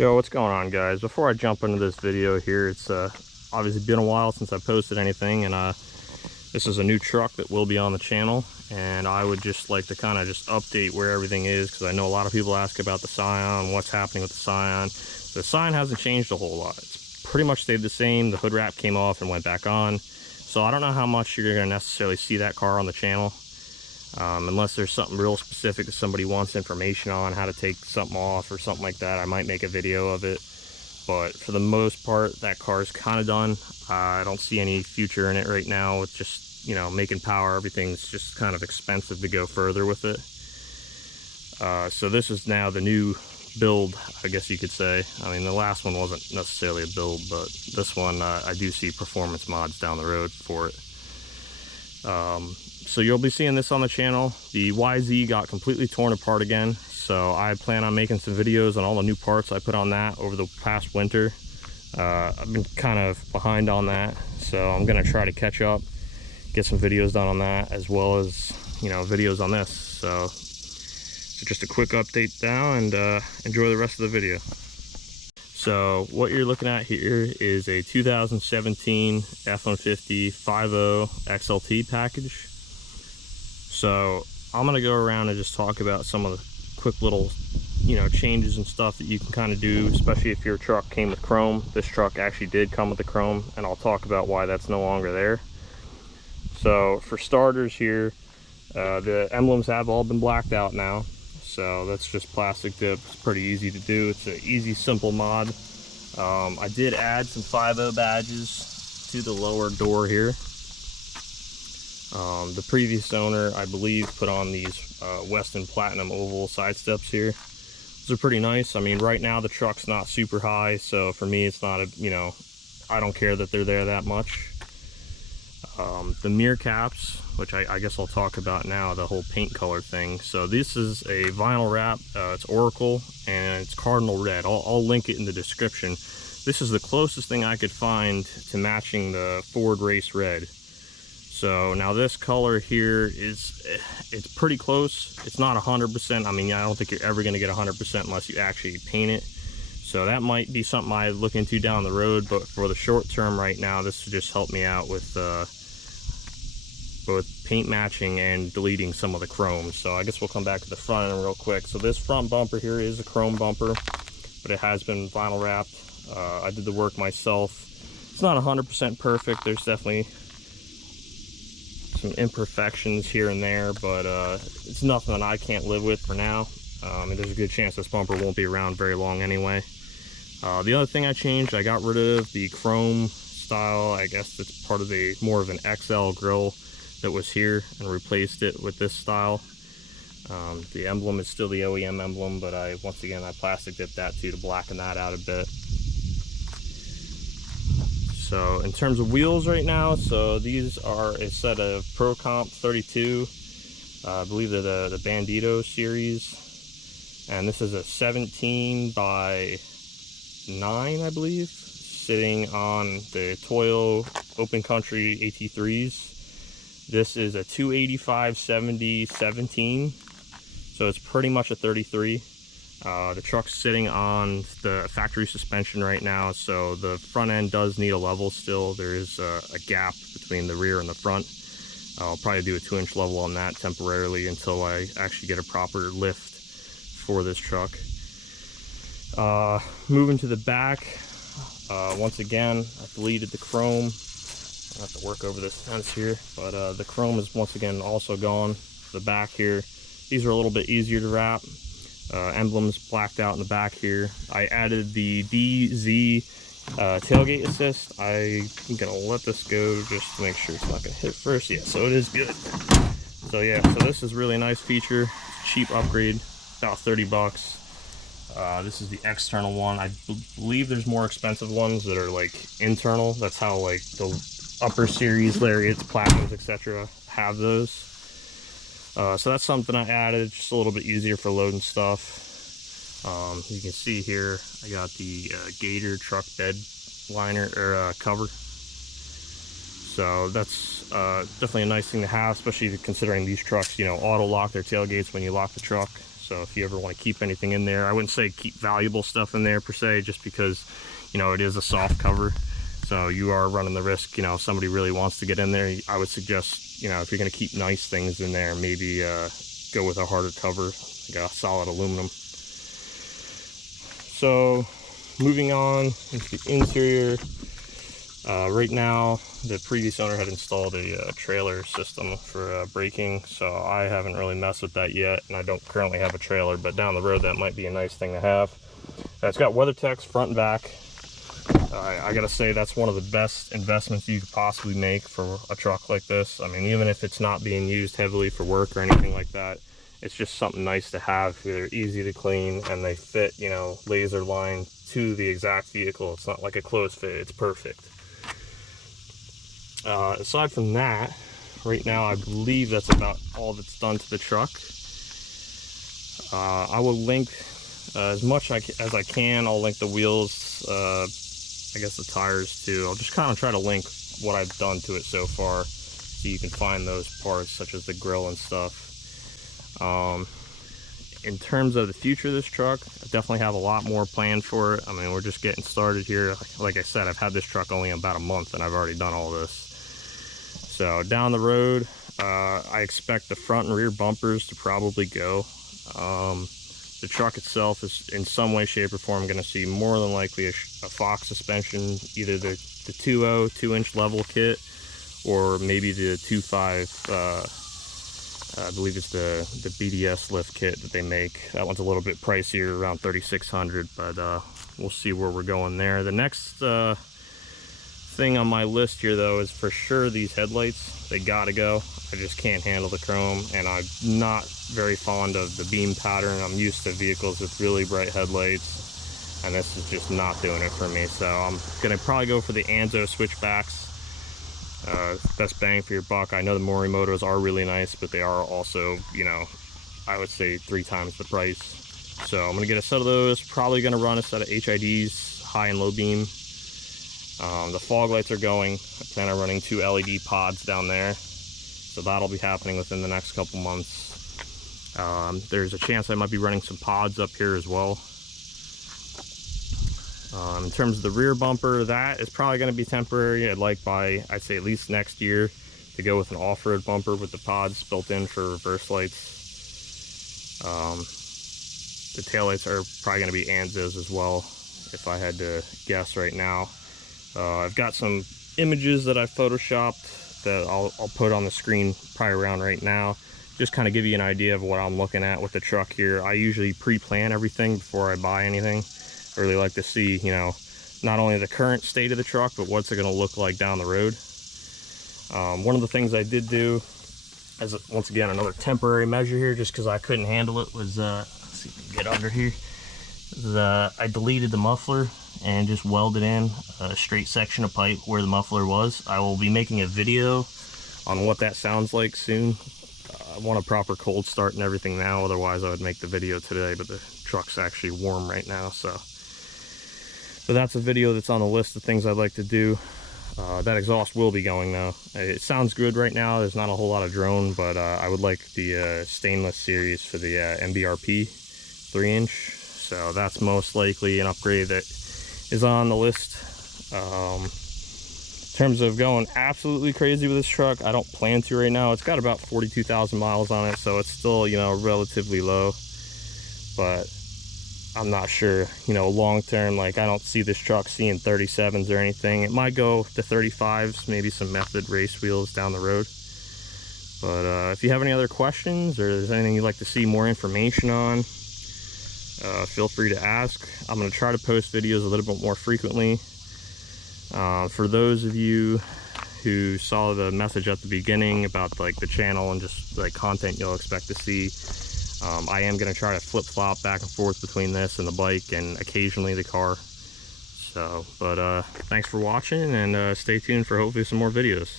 Yo, what's going on, guys? Before I jump into this video here, it's obviously been a while since I posted anything, and this is a new truck that will be on the channel, and I would just like to kind of just update where everything is, because I know a lot of people ask about the Scion, what's happening with the Scion. The Scion hasn't changed a whole lot. It's pretty much stayed the same. The hood wrap came off and went back on, so I don't know how much you're going to necessarily see that car on the channel. Unless there's something real specific that somebody wants information on, how to take something off or something like that, I might make a video of it. But for the most part, that car is kind of done. I don't see any future in it right now with just, you know, making power. Everything's just kind of expensive to go further with it. So this is now the new build, I guess you could say. I mean, the last one wasn't necessarily a build, but this one, I do see performance mods down the road for it. So you'll be seeing this on the channel. The YZ got completely torn apart again, so I plan on making some videos on all the new parts I put on that over the past winter. I've been kind of behind on that, so I'm gonna try to catch up, get some videos done on that, as well as, you know, videos on this. So just a quick update now, and enjoy the rest of the video. So what you're looking at here is a 2017 F150 50 XLT package. So I'm gonna go around and just talk about some of the quick little, you know, changes and stuff that you can kind of do, especially if your truck came with chrome. This truck actually did come with the chrome, and I'll talk about why that's no longer there. So for starters here, the emblems have all been blacked out now. So that's just plastic dip. It's pretty easy to do. It's an easy, simple mod. I did add some 50 badges to the lower door here. The previous owner, I believe, put on these Weston Platinum oval side steps here. Those are pretty nice. I mean, right now the truck's not super high, so for me it's not a, you know, I don't care that they're there that much. The mirror caps, which I guess I'll talk about now, the whole paint color thing. So this is a vinyl wrap. It's Oracle, and it's Cardinal Red. I'll link it in the description. This is the closest thing I could find to matching the Ford Race Red. So now this color here it's pretty close. It's not 100%. I mean, I don't think you're ever going to get 100% unless you actually paint it. So that might be something I look into down the road, but for the short term right now, this will just help me out with both paint matching and deleting some of the chrome. So I guess we'll come back to the front end real quick. So this front bumper here is a chrome bumper, but it has been vinyl wrapped. I did the work myself. It's not 100% perfect. There's definitely some imperfections here and there, but it's nothing that I can't live with for now. And there's a good chance this bumper won't be around very long anyway. The other thing I changed, I got rid of the chrome style. I guess it's part of a more of an XL grill that was here, and replaced it with this style. The emblem is still the OEM emblem, but once again I plastic dipped that too to blacken that out a bit. So in terms of wheels right now, so these are a set of Pro Comp 32. I believe they're the Bandito series, and this is a 17 by 9, I believe, sitting on the Toyo Open Country AT3s. This is a 285/70/17, so it's pretty much a 33. The truck's sitting on the factory suspension right now, so the front end does need a level still. There is a gap between the rear and the front. I'll probably do a 2-inch level on that temporarily until I actually get a proper lift for this truck. Moving to the back, once again, I deleted the chrome. I have to work over this fence here, but the chrome is once again also gone. The back here, these are a little bit easier to wrap. Emblems blacked out in the back here. I added the DZ tailgate assist. I'm gonna let this go just to make sure it's not gonna hit first. Yeah, so it is good. So yeah, so this is a really nice feature. It's a cheap upgrade, about 30 bucks. This is the external one. I believe there's more expensive ones that are like internal. That's how like the upper series lariats, platinums, etc. have those. So that's something I added, just a little bit easier for loading stuff. You can see here I got the Gator truck bed liner or cover. So that's definitely a nice thing to have, especially considering these trucks, you know, auto lock their tailgates when you lock the truck. So if you ever want to keep anything in there, I wouldn't say keep valuable stuff in there per se, just because, you know, it is a soft cover. So you are running the risk, you know, if somebody really wants to get in there, I would suggest, you know, if you're going to keep nice things in there, maybe go with a harder cover, like a solid aluminum. So moving on into the interior, right now the previous owner had installed a trailer system for braking, so I haven't really messed with that yet, and I don't currently have a trailer, but down the road that might be a nice thing to have. It's got WeatherTech's front and back. I gotta say, that's one of the best investments you could possibly make for a truck like this. I mean, even if it's not being used heavily for work or anything like that, it's just something nice to have. They're easy to clean, and they fit, you know, laser line to the exact vehicle. It's not like a closed fit, it's perfect. Aside from that, right now I believe that's about all that's done to the truck. I will link as much as I can. I'll link the wheels, I guess the tires too. I'll just kind of try to link what I've done to it so far, so you can find those parts, such as the grill and stuff. In terms of the future of this truck, I definitely have a lot more planned for it. I mean, we're just getting started here. Like I said, I've had this truck only about a month, and I've already done all this. So down the road, I expect the front and rear bumpers to probably go. The truck itself is in some way, shape, or form going to see more than likely a Fox suspension, either the 2.0 2-inch level kit, or maybe the 2.5. I believe it's the BDS lift kit that they make. That one's a little bit pricier, around $3,600, but we'll see where we're going there. The next thing on my list here, though, is for sure these headlights. They gotta go. I just can't handle the chrome, and I'm not very fond of the beam pattern. I'm used to vehicles with really bright headlights, and this is just not doing it for me. So I'm gonna probably go for the Anzo switchbacks. Best bang for your buck. I know the Morimotos are really nice, but they are also, you know, I would say 3 times the price. So I'm gonna get a set of those. Probably gonna run a set of HIDs, high and low beam. The fog lights are going. I plan on running 2 LED pods down there, so that'll be happening within the next couple months. There's a chance I might be running some pods up here as well. In terms of the rear bumper, that is probably going to be temporary. I'd say at least next year, to go with an off-road bumper with the pods built in for reverse lights. The taillights are probably going to be Anzos as well, if I had to guess right now. I've got some images that I photoshopped that I'll put on the screen probably around right now. Just kind of give you an idea of what I'm looking at with the truck here. I usually pre-plan everything before I buy anything. I really like to see, you know, not only the current state of the truck, but what's it going to look like down the road. One of the things I did do, as once again another temporary measure here, just because I couldn't handle it, was let's see if we can get under here. I deleted the muffler and just welded in a straight section of pipe where the muffler was. I will be making a video on what that sounds like soon. I want a proper cold start and everything now, otherwise I would make the video today, but the truck's actually warm right now. So that's a video that's on the list of things I'd like to do. That exhaust will be going though. It sounds good right now. There's not a whole lot of drone, but I would like the stainless series for the MBRP 3-inch. So that's most likely an upgrade that is on the list. In terms of going absolutely crazy with this truck, I don't plan to right now. It's got about 42,000 miles on it, so it's still, you know, relatively low. But I'm not sure, you know, long term, like I don't see this truck seeing 37s or anything. It might go to 35s, maybe some method race wheels down the road. But if you have any other questions, or there's anything you'd like to see more information on, feel free to ask. I'm going to try to post videos a little bit more frequently. For those of you who saw the message at the beginning about like the channel and just like content you'll expect to see, I am going to try to flip-flop back and forth between this and the bike and occasionally the car. So, but thanks for watching, and stay tuned for hopefully some more videos.